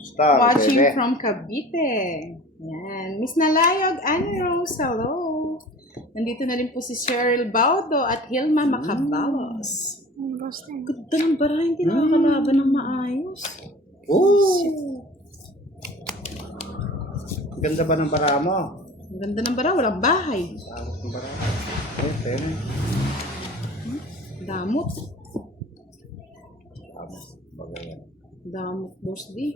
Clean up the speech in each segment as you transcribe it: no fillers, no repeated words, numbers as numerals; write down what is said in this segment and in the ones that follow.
Star, Watching bebe. from Cavite. Yan. Miss Nalayog, Annie Rose, hello. Nandito na rin po si Cheryl Baudo at Hilma Macabalos. Ganda ng bara, hindi nakakalaban ng maayos. Oh! Ganda ba ng bara mo? Ang ganda ng bara, walang bahay. Sarap ng bara. Oh, pwede. Damot. Bagay yan. Damot, boss D.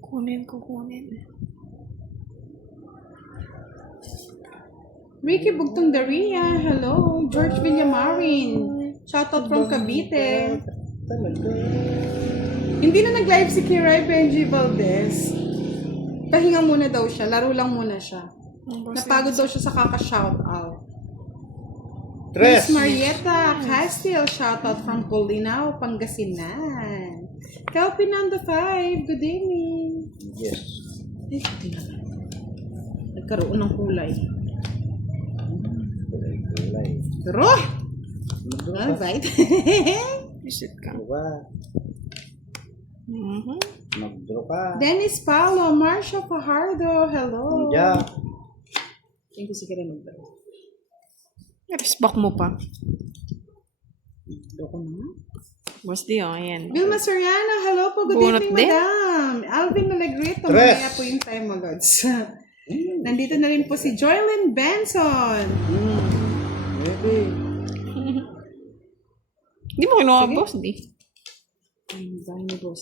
Kunin. Ricky Bugtong Daria, hello. George Villamarin. Shoutout from Cavite. Talaga. Hindi na nag-live si Kiray Benji Valdez. Pahinga muna daw siya. Laro lang muna siya. Napagod daw siya sa kaka-shoutout. Tres. Miss Marietta Castile, shoutout from Bolinao, Pangasinan. Calpinando 5, good evening. Yes. Ay, hindi na. Nagkaroon ng kulay. Kulay. Pero, Magduro ka. alright. Visit ka. Ano ba? Mhm. Magduro ka. Dennis Paulo, Marcia Fajardo, hello. Yeah. Thank you, sige rin magdaro. Resback mo pa. Doko na. Boss D, oh, ayan. Vilma Soriano, hello po. Good Bunot evening, din. madam. Alvin Malagrito, Tres. mamaya po yung time mo, Lods. Nandito na rin po si Joylyn Benson. Maybe. Hindi mo kinuha, Sige. boss D. Ay, ang dami ni Boss.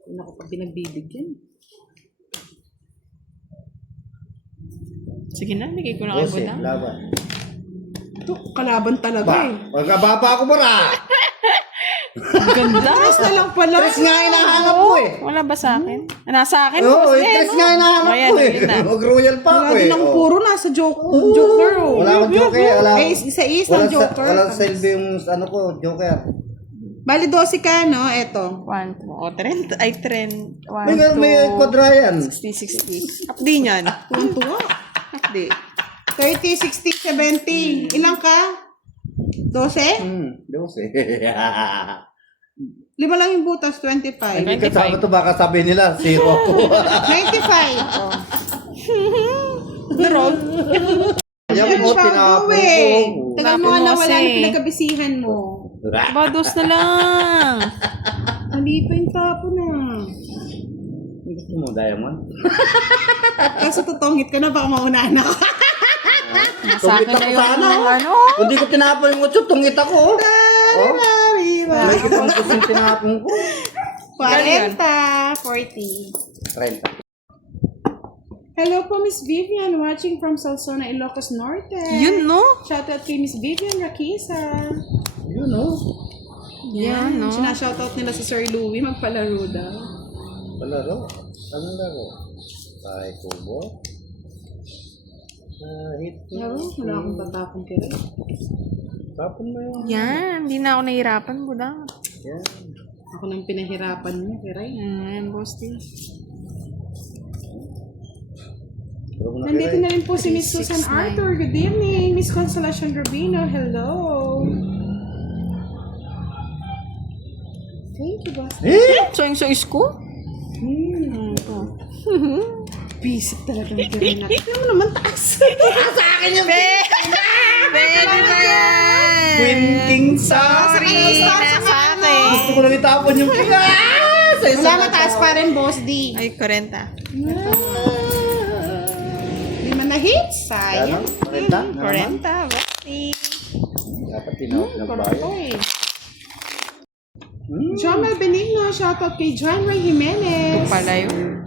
Hindi na ako pa pinagbibigyan. Sige na, bigay ko na kayo Bose, na. laban. Ito, kalaban talaga Ba, eh. magkababa ako bara. Ganda. Tres na lang pala. Tres nga hinahanap ko eh. Wala ba sa akin? Nasa akin? Oo, boss D, tres no? nga hinahanap Ayan, ko eh. yun na. Mag-royal pa Wala ako eh. din ang Oh. puro nasa Joker. Oh. Wala akong joker. Wala. Ay, isa-is ng Joker. Walang silbi yung ano ko, joker. Bali 12 ka, no? Eto. 1, 2, o, trend. Ay, trend. 1, May 2, kwadra yan. 60, 60. Updi niyan. Tuwa. Updi. 30, 60, 70. Ilang ka? 12? 12. Lima lang yung butas, 25. Hindi kasama to, baka sabi nila, 0 ako. 95. Oh. The road. Ayaw Yan mo, siya tinapon go eh. ko. Tagal mo nga Tinapon mo nawala kasi. na pinagkabisihan mo. Bados na lang. Hindi pa yung tapo na. Gusto mo, Diamond? Kaso tutongit ka na, baka maunahan ako. Sa akin na yung ano. Hindi ko tinapon yung 8, tungit ako. Oh, may kitang kusing tinapon ko. 40, 40. 30. Hello po, Miss Vivian, watching from Salsona, Ilocos Norte. Yun, no? Shoutout kay Miss Vivian Rakisa. Yun, no? Yan, no? Sinashoutout nila si Sir Louie, magpalaro daw. Palaro? Anong laro? Tayo kubo? Kahit Hello, wala akong tatapon kaya. tapon mo yun. Yan, hindi na ako nahihirapan, budang. Yan. Ako nang pinahirapan mo, Kiray. Ayan, boss D. Pero kung Nandito nakiray. na rin po si Miss Susan 369. Arthur. Good evening. Miss Consolacion Rubino, hello. Thank you, boss. So, yung sois ko? Visit talaga ng Kiray natin. Ano naman taas? Sa akin yung Pwede ba yan? Twinking sorry! Nasa akin. Gusto ko lang itapon yung kaya! Sa isa Wala na mataas pa rin, boss D. Ay, 40. Di man na-hit, sayang. Ano? 40, boss D. Dapat tinawag ng bayan. Oy. Jomel Benigno, shoutout kay John Ray Jimenez. Pala yun.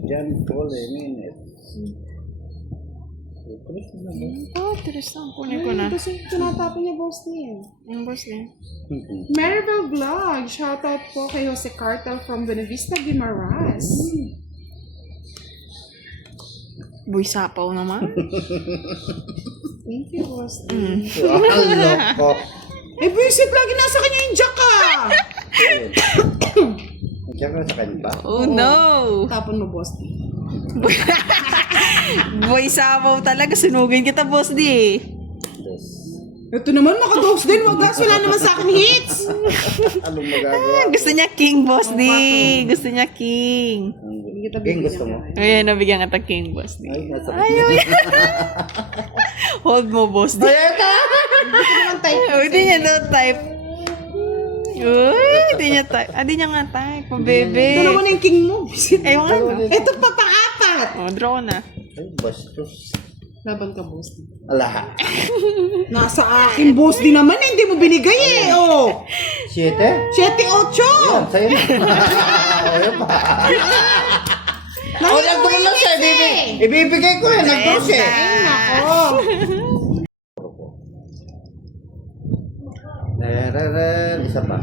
Diyan, Paul, minute. Oh, interesting. Kunin ko na. Kasi tinatapon niya, boss D. Yung boss D. Maribel Vlog, shoutout po kay Jose Cartel from Buenavista, Guimaras. Buy sapaw naman. Thank you, boss D. Loko. Eh, buisit, lagi nasa kanya yung jack ka! Diyan ka sa kanya ba? Oh, no. Tapon mo, boss D. Buy sapaw talaga. Sunugin kita, boss D. Yes. Ito naman, naka-dose din. Wagas, wala naman sa akin hits. Anong magagawa? Gusto niya king, boss D. Gusto niya king. King gusto mo? Ayan, nabigyan kita king, boss D. Ay, nasa Ayaw yan. Hold mo, boss D. Ay, ito! Naman tayo. Uy, di niya daw type. Uy, di niya type. Ah, di niya nga type. Pa, bebe. Dalawa na yung king mo. Ayaw nga, no? Ito pa pang-apat. Oh, draw na. Ay, bastos. Laban ka, boss. Ala. Nasa akin, boss din naman. Hindi mo binigay eh. Oh. 7? 7-8. Yan, sa'yo na. Ayaw pa. Ako lang tumulong siya. Ibibigay ko yan. Nag-cross eh. Ay, nako. Isa pa.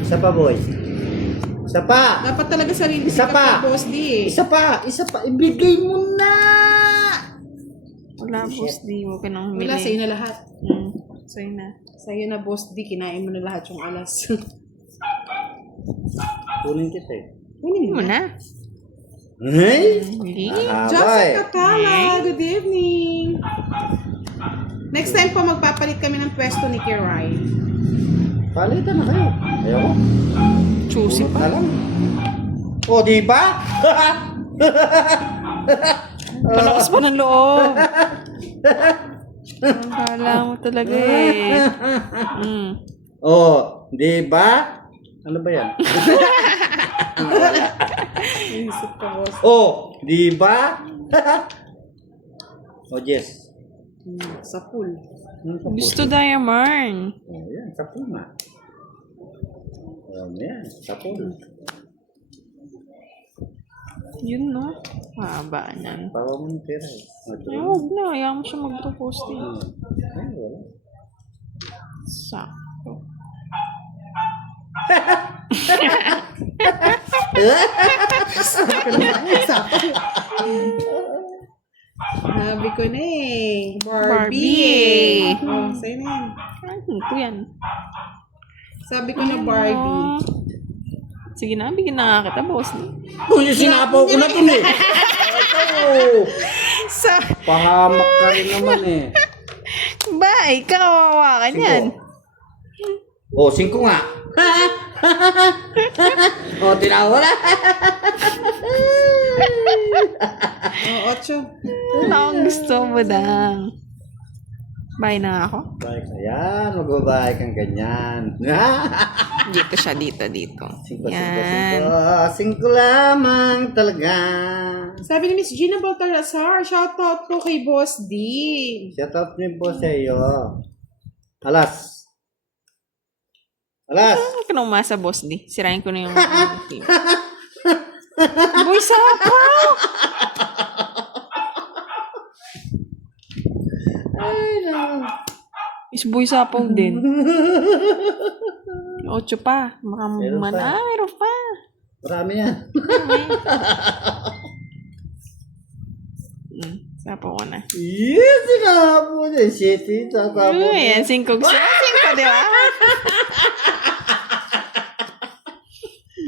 Isa pa, boy. Isa pa. Dapat talaga sarili Isa sikat pa. ka, boss di eh. Isa pa. Isa pa. Ibigay mo na. Wala, boss D. Huwag ka nang humili. Wala, sa'yo na lahat. Sa'yo na. Sa'yo na, boss di. Kinain mo na lahat yung alas. Kunin kita eh. Kunin Ano mo na. na? Hey? Hindi. Jessica Tala, good evening. Next time po magpapalit kami ng pwesto ni Kiray. Palitan na kayo. Ayaw ko. Choosy Pulot pa. na lang. O, di ba? Palakas pa ng loob. Ang kala mo talaga eh. O, di ba? Ano ba yan? Isip ka, boss. O, di ba? O, Jess. Sa pool. Gusto diamond. O, yan. Sa pool na. O, yan. Sa pool. Yun no. Haba niyan. Pawa mo ng pera eh. O, Ay, huwag na. Ayaw mo siya mag-propose din. Ay, wala. Sakto. Sabi ko na eh. Barbie. Oh, sa'yo na yan. Ay, ito yan. Sabi ko na Barbie. Sige na, bigyan na nga kita, boss. Uy, sinapaw ko na ito eh. Ito. Sa, Pahamak ka rin naman eh. ba, kawawa ka niyan. O, 5 nga. O, tinawa na. Oh, 8. Ano ang gusto mo dang? Bye na ako. Bye ka yan. Magbabahay kang ganyan. Dito siya, dito. 5 Yan. lamang talaga. Sabi ni Miss Gina Baltarazar, shoutout po kay Boss D. Shout out niyo po sa iyo. Alas. Alas. Ano ka nang umasa, boss di? Sirain ko na yung team. Boy, sapaw! Ay, no. Is boy sapaw din. 8 pa. Baka Meron man. pa. Meron pa. Marami yan. Sapaw ko na. Yes, sinapo niya. Shit, tatapo. Ayan, 5 gusto. 5, di ba?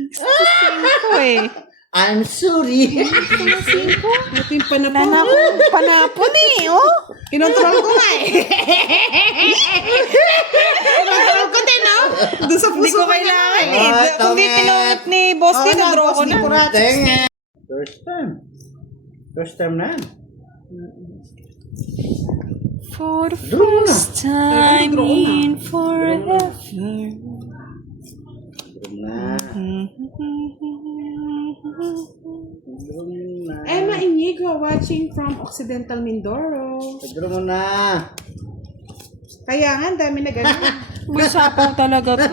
Gusto ko 5 eh. I'm sorry. Ito yung panapon. Panapon eh, oh. Kinontrol ko nga eh. Kinontrol ko din, no? Doon sa puso Hindi ko kailangan eh. Ah, Kung di tama. pinungot ni boss, Oo di na, na-draw boss, ko di na. ko rat. Tenga. First time na yan. For the Draw mo na. first time Draw ko na. in forever. Drum na. Drum na. Emma Inigo watching from Occidental Mindoro. Drum mo na. Kaya nga, ang dami na ganun. Boy, sapaw talaga to.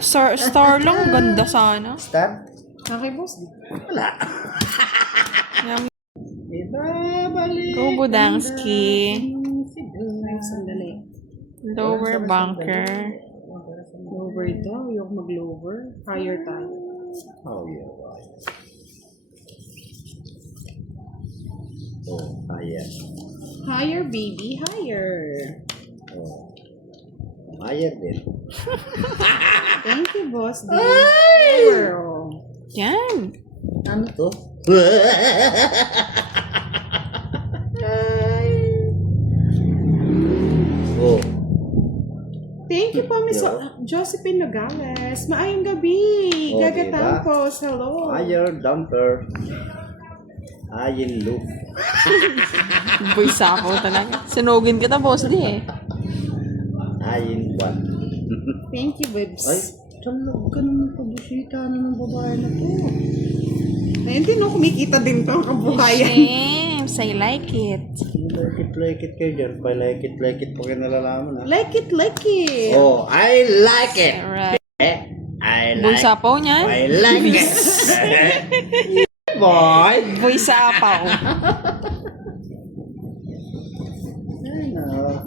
Star lang, ganda sana. Start. Okay, boss. Ibabalik. Go, Budangsky. Ay, sandali. Lower bunker. Lower daw. Yung mag-lower. Higher tayo. Oh, yeah. Oh, ayan. Higher, baby. Higher. Oh. Ayan din. Thank you, boss. Lower. Oh. Yan. Ano to? Thank you po, Miss Josephine Nogales. Maayong gabi. Oh, Gaga diba? Tampos. Hello. Ayer dumper. Ayin loop. Boy sapo talaga. Sunugin kita, boss di eh. Ayin one. Thank you, Bibs. Ay, talaga naman pabusita na ng babae na to. Ayun din, no? Kumikita din to. Kabuhayan. Yes, I like it. Like it kayo dyan. Pa like it pa kayo nalalaman ha. Like it, like it. Oh, I like it. Alright. I Boy like sapo niyan. I like it. Boy. Boy sapaw. Ano?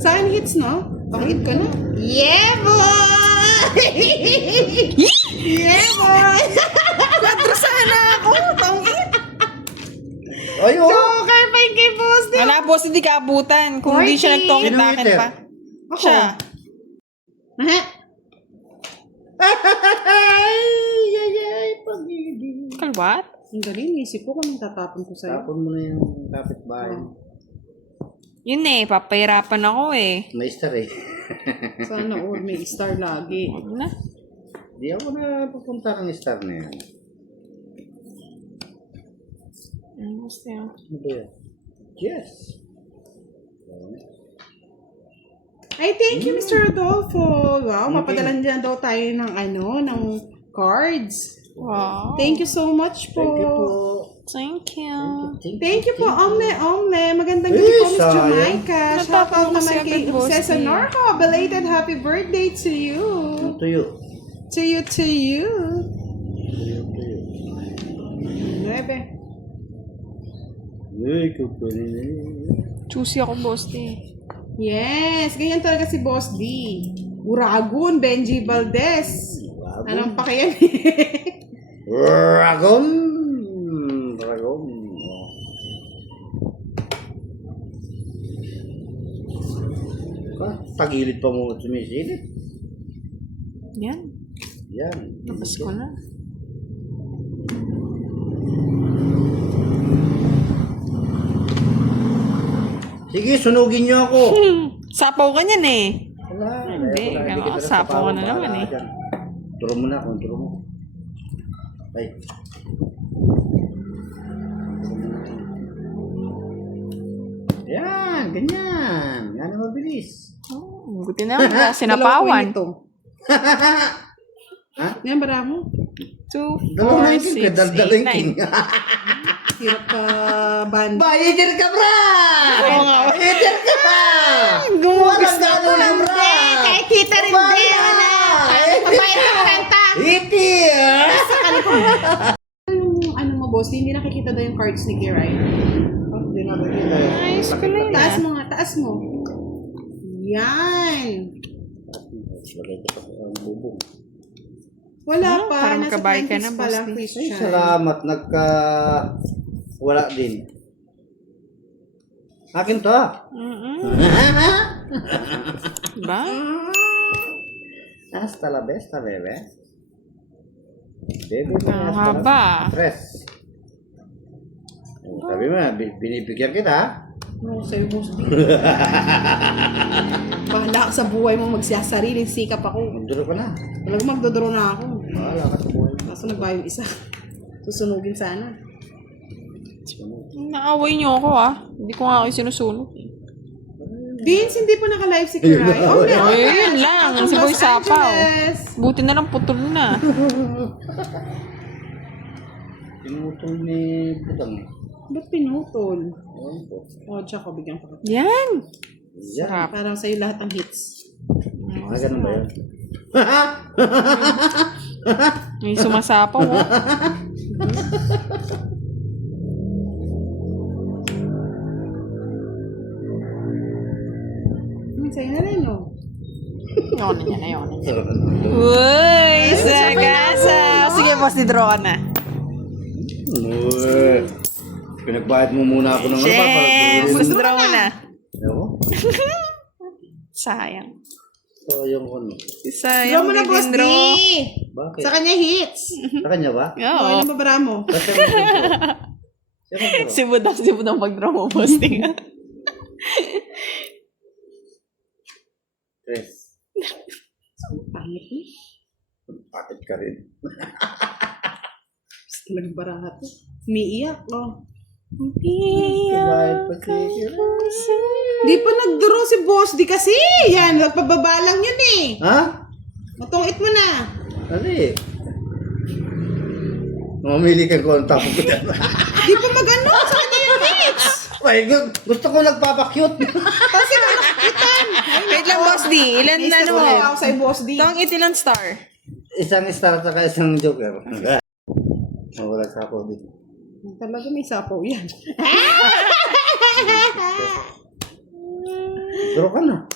Saan hits, no? Pang-hit ko na. Yeah, boy! Yeah, boy! Kadro sana ako. Pang-hit. Ay, oh. Joker pa yung kay boss. Wala, boss, hindi ka abutan. Kung hindi siya nagtongit Sino akin hitter? pa. Ako. Siya. Aha. Ay, pag-ibig. Kalwat? Ang galing, isip ko kung tatapon ko sa'yo. Tapon mo na yung kapitbahay. Yun eh, papahirapan ako eh. May star eh. Sana all may star lagi. Huwag na. Di ako na pupunta ng star na yan. Basta yun. Ano ba yan? Yes. Ay, thank you, Mr. Rodolfo. Wow, papadalan dyan daw tayo ng ng cards. Wow. Thank you so much po. Thank you po. Thank you. Thank you po, Omle. Magandang gabi po, Miss sayang. Jamaica. Shout out Natapos naman kasi kay agad, boss, Obsessa eh. Norco. Belated happy birthday to you. To you. To you, to you. To you. 9. Uy, kukunin na yun. Choosy ako, boss di. Yes, ganyan talaga si Boss D. Uragon, Benji Valdez. Anong pakiyan? Dragon. Dragon. Tagilid pa mo sumisilip. Yan. Yan. Labas ko na. Sige, sunugin niyo ako. Sapaw ka niyan eh. Wala. Hindi, sapaw ka na naman eh. Turo mo na, kontrol mo. Ay. Yan, ganyan. Yan ang mabilis. Oh, buti na lang. Sinapawan. Yan, bara mo. 2, Dalawa 4, na yung 6, daldalin 8, king. 9. Hirap ka, band. Bayadir ka, bra! Oo nga. Bayadir ka, bra! Gumugis na ako na, bra! Kahit kita rin din. Pabayad ka kanta. Itir! Yung mo, boss, hindi nakikita daw yung cards ni Kiray. Hindi na nakikita yun. Nice ko na Taas yun. mo nga, taas mo. Yan. Lagay ko pa ang bubong. Wala pa. parang Nasa kabay ka 20s na, pa boss. lang, Ay, Christian. salamat. Wala din. Akin to, ah. Ba? Hasta la vista, bebe. Bebe, Ang hasta la haba. Tres. Sabi mo na, binibigyan kita, ha? No, sa'yo, boss. Bahala ka sa buhay mo, magsasariling sikap ako. Magduro ka na. Talaga magdodoro na ako. Bahala ka sa buhay mo. Kaso nagbayong isa. Susunugin sana. Naaway niyo ako ah. Hindi ko nga kayo sinusunog. Vince, hindi pa naka-live si Kiray. Oh, no. Ay, yun lang. Si Boy Los Sapaw. Angeles. Buti na lang putol na. Pinutol ni Budang. Ba't pinutol? Ayan po. Oh, tsaka bigyan pa. Yan. Yan. Sarap. Parang sa'yo lahat ng hits. Ganun ba yun? May sumasapaw oh. Sa'yo na rin, no? Ayaw na yan, ayaw na yan. Uy, sagasa. Sige, boss, di-draw ka na. Uy. Pinagbayad mo muna ako ng Yes, para draw mo na. Ewan. Sayang. So, yung ano. Draw Sayang, mo na, di boss D! draw. Bakit? Sa kanya hits. Sa kanya ba? Oo. Oo. Ano babara mo? Kasi mo Si Budang pag-draw mo, boss. Tingnan. Tres. Pangit mo. Bakit ka rin? Gusto nagbaraha to. Umiiyak, oh. Kahit pa si Di pa nag-draw si Boss D kasi. Yan, nagpababa lang yun eh. Ha? Matungit mo na. Dali. Mamili ka kung ang tapo ko dyan. Di pa mag-ano sa kanya yung hits. Ay, gusto ko nagpapakyut. Kasi kanakitan. Wait lang, Boss D. Ilan na ano? Ako sa Boss D. Tong ilan star? Isang star at saka isang joker. Wala sa ako dito. Talaga may sapaw yan. Draw ka na.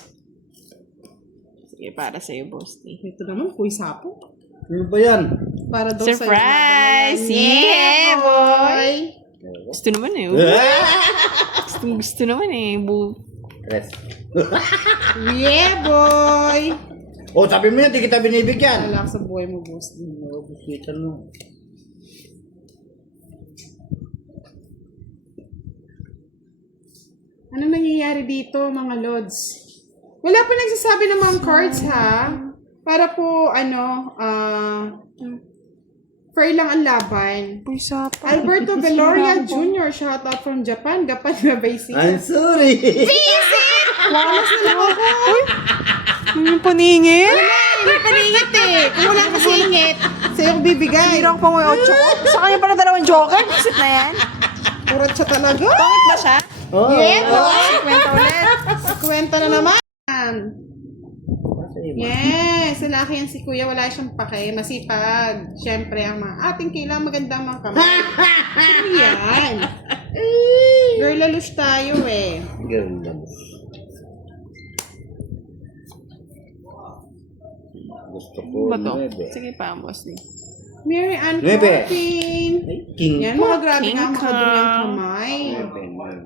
Sige, para sa'yo, Boss D. Ito naman, kuy sapo. Ano ba yan? Para daw Surprise! sa'yo. Yeah, boy! boy! Gusto naman eh. Gusto naman eh. Tres. Yeah, boy! Oh, sabi mo yan, di kita binibigyan. Wala ka sa buhay mo, Boss D. Bukitan mo. Ano nangyayari dito, mga lods? Wala pa nagsasabi ng mga cards, ha? Para po, fair lang ang laban. Pusa pa. Alberto Veloria Jr., shout out from Japan. Gapan na ba yung I'm sorry. Walas na lang ako. Yung paningin? Hindi paningit eh. Kung wala ka singit, sa'yo ko bibigay. Hirang pa mo yung 8. Sa kanya pala dalawang joker. Visit na yan. Urat siya talaga. Pangit ba siya? Oh, Yeah, boy! Kwenta ulit. Kwenta na naman. Yes, lalaki yan si Kuya. Wala siyang pake. Masipag. Siyempre, ang mga ating kailangan magandang mga kamay. Ano yan? Girl, lalush tayo eh. Girl lang. Gusto ko. Ba to? 9. Sige pa, Boss D. Mary Ann Nuebe. Corbin. Ay, king. Yan, mga grabe King nga makadumi ang ka. kamay.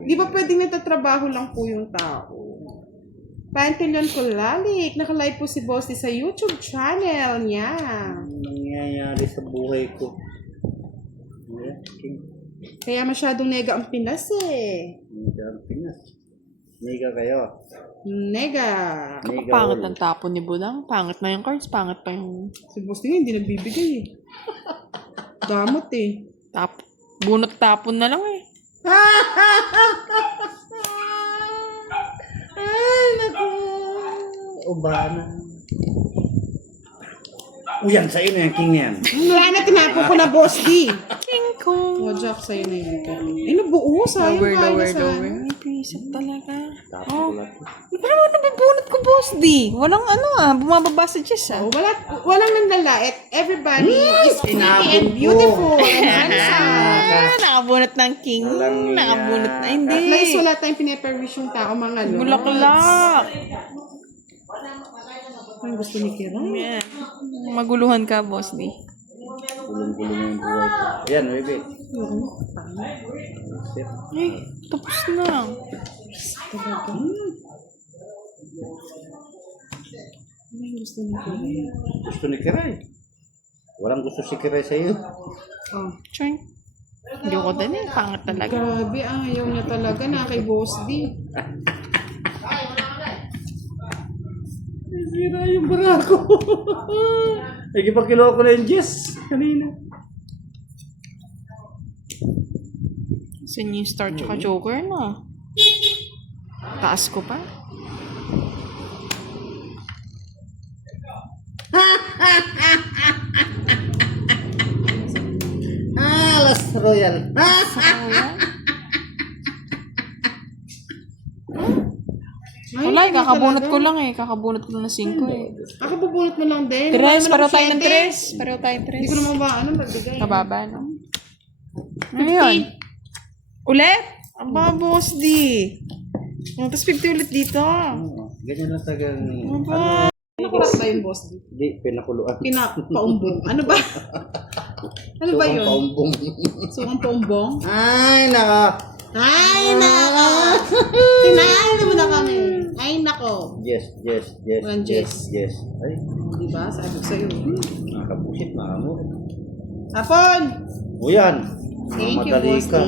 9. Di ba pwedeng natatrabaho lang po yung tao? Pantilion Kulalik. Nakalive po si Boss sa YouTube channel niya. Ano nangyayari sa buhay ko? Yeah, king. Kaya masyadong nega ang Pinas eh. Nega ang Pinas. Nega kayo. Nega. Kapag pangit ang tapon ni Budang, pangit na yung cards, pangit pa yung Si Boss nga hindi nagbibigay eh. Damot eh. bunot tapon na lang eh. Ay, naku. Ubana. Uyan, sa inyo yung king yan. Wala na, tinapon ko na Boss D. King Kong. Wajak sa'yo na yun. Eh, nabuo. Sayang Lower, kaya lower, sa... lower. Ay, pisit talaga. Tapos Oh. ko lang. Pero ano nabibunot ko, Boss D? Walang bumababa sa chest Oh, walang nanlalait. Everybody is pretty Tinapon and ko. beautiful and handsome. Nakabunot ng king. Walang niya. Nakabunot na. Hindi. At least wala tayong pinaparish yung tao, mga lods. Bulaklak. Ang gusto ni Kira. Yan. Maguluhan ka, Boss D. Gulong-gulong yung buhay ko. Ayan, baby. Ay, tapos na. Talaga. Ano yung gusto ni Kira? Gusto ni Kiray. Walang gusto si Kiray sa iyo. Oh. Ching. Hindi ko din eh. Pangit talaga. Grabe, ayaw niya talaga na kay Boss D. Sira yung barako. Ay, kipagkilo ko na yung Jess kanina. Kasi yung star tsaka joker na. Taas ko pa. Last Royal. Wala, kakabunot ko lang eh. Kakabunot ko lang na 5 eh. Ako bubunot mo lang din. Tres, Wala pareho naman tayo ako ng 7. 3. Pareho tayo 3. Hindi ko naman ba, magbigay. Kababa, no? Ano yun? Ulit? Ang mga Boss D. Oh, tapos 50 ulit dito. Ganyan na tagal ni... Nakurat ba yung Boss D? Hindi, pinakuluan. Pinapaumbong. Ano ba? Ano ba yun? Paumbong. Sukang paumbong? Ay, naka. Ay, nako! Tinayaan naman na kami. Ay, nako. Yes. Walang yes. Ay, Diba? Sabi ko sa'yo. nakabusit na mo. Hapon! O yan. Thank you, Madali Boss D. ka.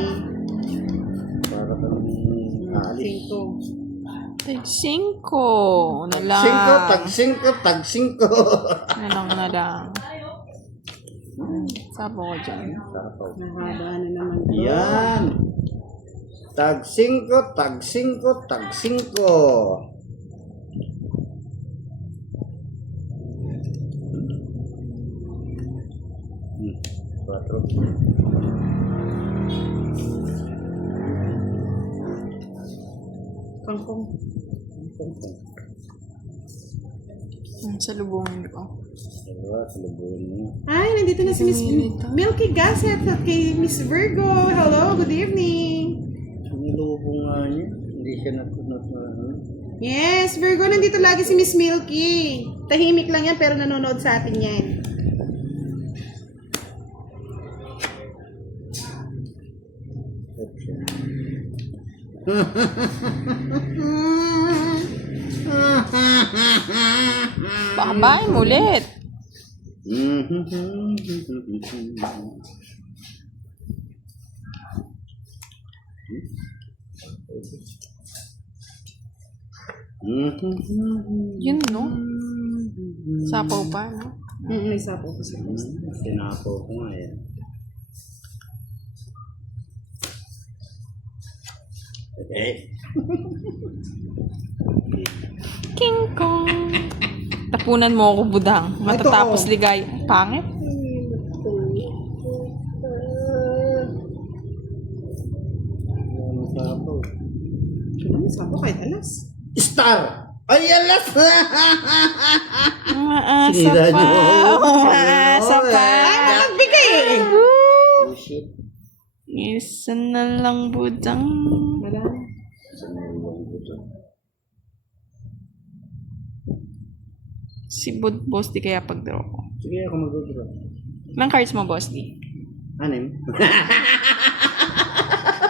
Para kang aalis. 5. Tag 5 na lang. Tag 5. Na lang. Sapo ko dyan. Mahaba na naman to. Yan. Tag 5. Cuatro. Kangkong. Sa lubungin ko. Dalawa, salubungin mo. Ay, nandito na si Miss Milky Gasset at kay Miss Virgo. Hello, good evening. Sinilubong nga niya. Hindi siya napunod na ano. Yes, Virgo, nandito lagi si Miss Milky. Tahimik lang yan pero nanonood sa atin yan. Bakabain mo ulit. Yun, no? Sapaw pa, no? May sapo ko sa post. Sinapo ko nga yan. Okay. King Kong. Tapunan mo ako, budang. Matatapos ligay. Pangit. Ano sapo? May sapo kahit alas. Star! Ay, alas! Maasa Sinira pa. niyo ako. Maasa pa. Ay, nagbigay eh! Oh, shit. Isa na lang, budang. Wala na. Sinilubong ko to. Si Boss D kaya pag-draw ko. Sige, ako mag-draw. Ilang cards mo, Boss D? Anim?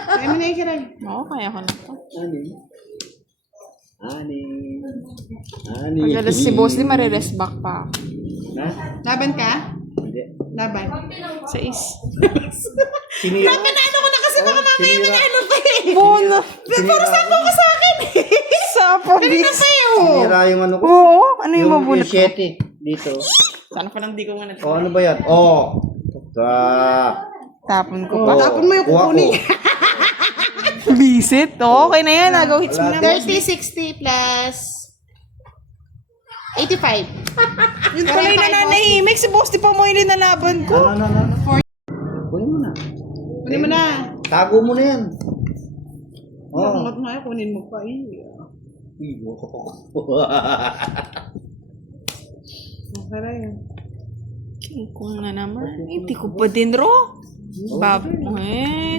Kaya mo na yung kiral. Oo, kaya ko na to. Anim. Pag alas si Boss D, marirest back pa. Ha? Laban ka? Hindi. Laban. Sa is. Sinira. Pinano ko na kasi baka mamaya may ano pa eh. Bono. Pero sapo ko sa akin eh. Sapo, bis. Sinira yung ano ko. Oo, ano yung mabunot ko? 7 dito. Sana pa nang di ko nga O, ano ba yan? Oh. Tapon ko pa. Tapon mo yung kukunin. Visit? Okay na yan. Agaw hits mo na. 30, 60 plus 85. Yun pala yung nananahimik. Si Boss D pa mo yung linalaban ko. Ano? Kunin mo na. Kunin mo na. Tago mo na yan. Oh. Oh. Nga, kunin mo pa eh. Para yun. King Kong na naman. Hindi ko pa din ro. Bab.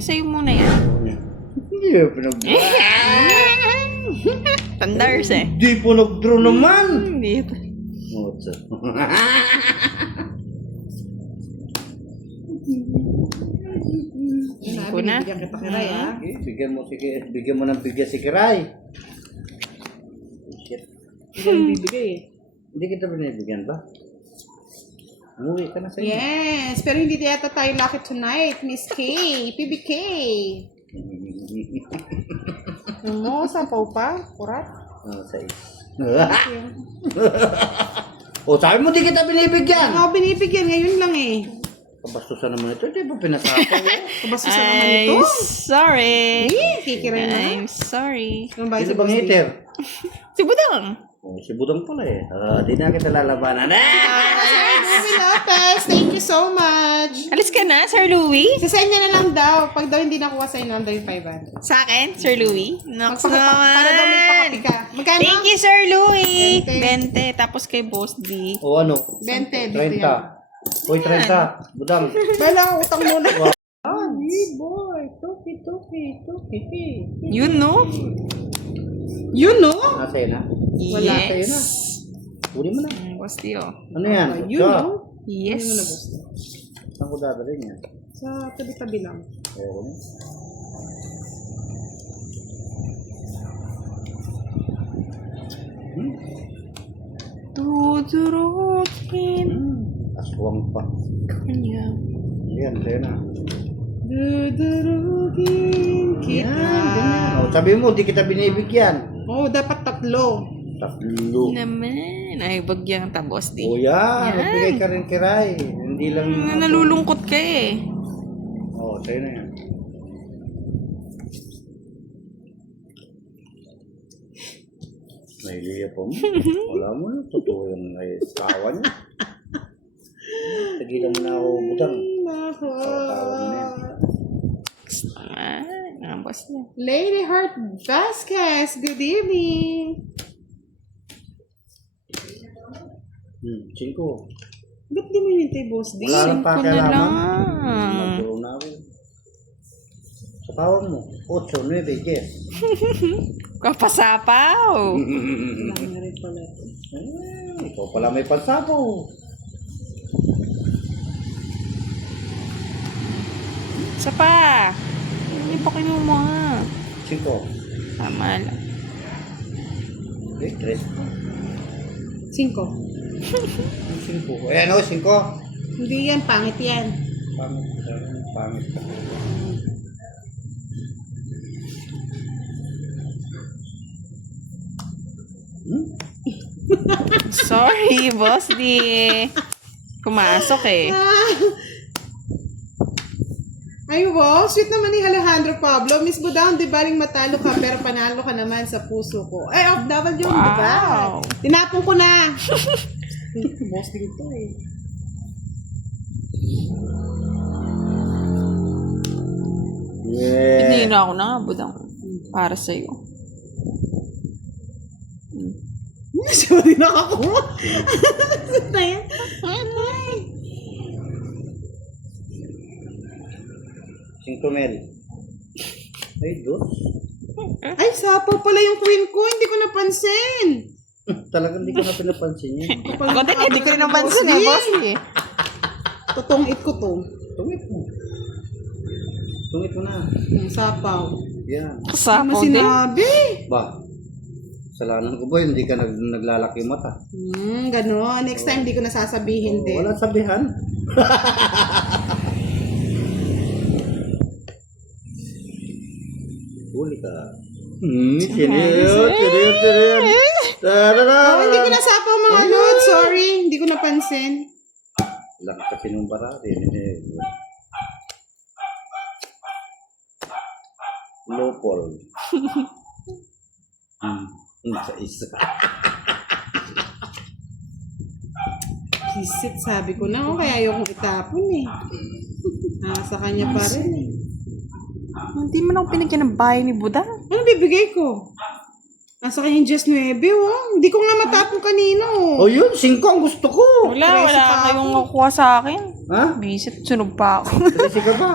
Sa'yo muna yan. Hindi pinag Tandars eh. Di po nag-draw naman. Hindi. Sabi, ko na. bigyan kita kiray ha. Bigyan mo ng bigyan si Kiray. Shit. Hindi ang bibigay eh. Hindi kita binibigyan ba? Umuwi ka na sa inyo. Yes, pero hindi yata tayo lucky tonight, Miss K, PBK. Mo, sapaw pa, kurat. Sa is. O, sabi mo di kita binibigyan. Ako binibigyan, ngayon lang eh. Kabastusan naman ito. Di ba pinasapaw? Kabasta sa naman ito. I'm sorry. Kikiray na. I'm sorry. Yung bahay Sino sa bang Boss D. hater? Si Budang. Oh, si Budang pala eh. Di na kita lalabanan. Louie Lopez, thank you so much. Alis ka na, Sir Louie? Sasend niya na lang daw. Pag daw hindi nakuha sa'yo, lang daw yung 500. Sa akin, Sir Louie? Nox Para daw may naman. pakapika. Magkano? Thank you, Sir Louie. 20. 20. Tapos kay Boss D. O ano? 20, dito 30. yan. Uy, 30. Budang. Bala, utang muna. Ah, boy. Toki. Yun, no? Yun, no? Nasa'yo na? Wala. Sa'yo na. Yes. Kunin mo na. Boss D, oh. Ano yan? Yun, Sa- no? Yes. Ano na, boss? Saan ko dadalhin yan? Sa tabi-tabi lang. Ayoko na. Tuturutin Aswang pa. kanya. Yan, sa'yo na. Dudurugin kita. Yan, ganyan. O, sabi mo, di kita binibigyan. Oh, dapat tatlo. Tatlo. Naman. Ay, bagyang ta, boss D. Kuya, magbigay ka rin kiray. Hindi lang... Nalulungkot ka eh. Oo, sa'yo na yan. Nailiya po mo. Wala mo na. Totoo yung asawa niya. Tagilan mo na ako butang. Nako. Tawag mo na yan. Ang boss niya. Lady Heart Vasquez, good evening. 5. Ba't di mo hinintay, Boss D? Wala lang 5 na pakialaman. lang. Magduro na ako. Sa tawag mo, 8, 9, 10. Kapasapaw. Wala na rin pala ito. Ikaw pala may pansapaw. Isa pa. Hindi pa kinuha. 5. Tama lang. 3. 5. 5. Ayan o, 5. Hindi yan, pangit yan. Pangit. Sorry, boss D. Pumasok eh. Ay, wow, sweet naman ni Alejandro Pablo. Miss Budang, di baling matalo ka, pero panalo ka naman sa puso ko. Ay, off double yun, di ba? Wow. Tinapon ko na. Boss dito eh. Yeah. Hindi na ako nakabudang para sa'yo. Sorry na ako. Na yan. Ay. 5 mil. Ay, 2. Ay, sapaw pala yung queen ko. Hindi ko napansin. Talagang hindi ko na pinapansin yun. Ako din, hindi ko rin napansin eh, boss D. Totongit ko to. Tungit mo. Tungit mo na. Yung sapaw. Yan. Ano Kasapaw din. sinabi? Ba? Kasalanan ko ba? Hindi ka naglalaki mata. Gano'n. Next time, di ko nasasabihin din. Wala sabihan. Huli ka. Siniyot. Oh, hindi ko nasapaw mga lord. Sorry. Hindi ko napansin. Laki kasi nung barate. Lopol. Sa isa. Kisit, sabi ko na. Kaya ayokong itapon eh. Sa kanya pa rin eh. Hindi mo na ako pinagyan ng bahay ni Budang. Ano bibigay ko? Nasa kanya just 9, Hindi ko nga matapon kanino. O yun, 5 ang gusto ko. Wala Preso pa kayong ako. nakuha sa akin. Ha? Bisit, sunog pa ako. Kasi ka ba?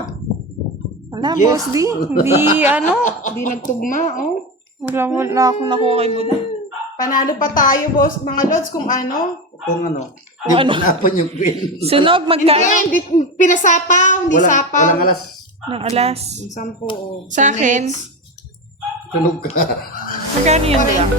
Wala, Yes. boss D. Hindi, Di nagtugma, oh. wala akong nakuha kay Budang. Panalo pa tayo, boss. Mga lods, kung ano. Kung ano. Yung panapon yung queen. Sunog, magkano? Hindi, pinasapaw, hindi sapaw. Walang alas. Ng alas. Yung 10, oh. Sa akin, Tunog ka. magkano yun, Budang?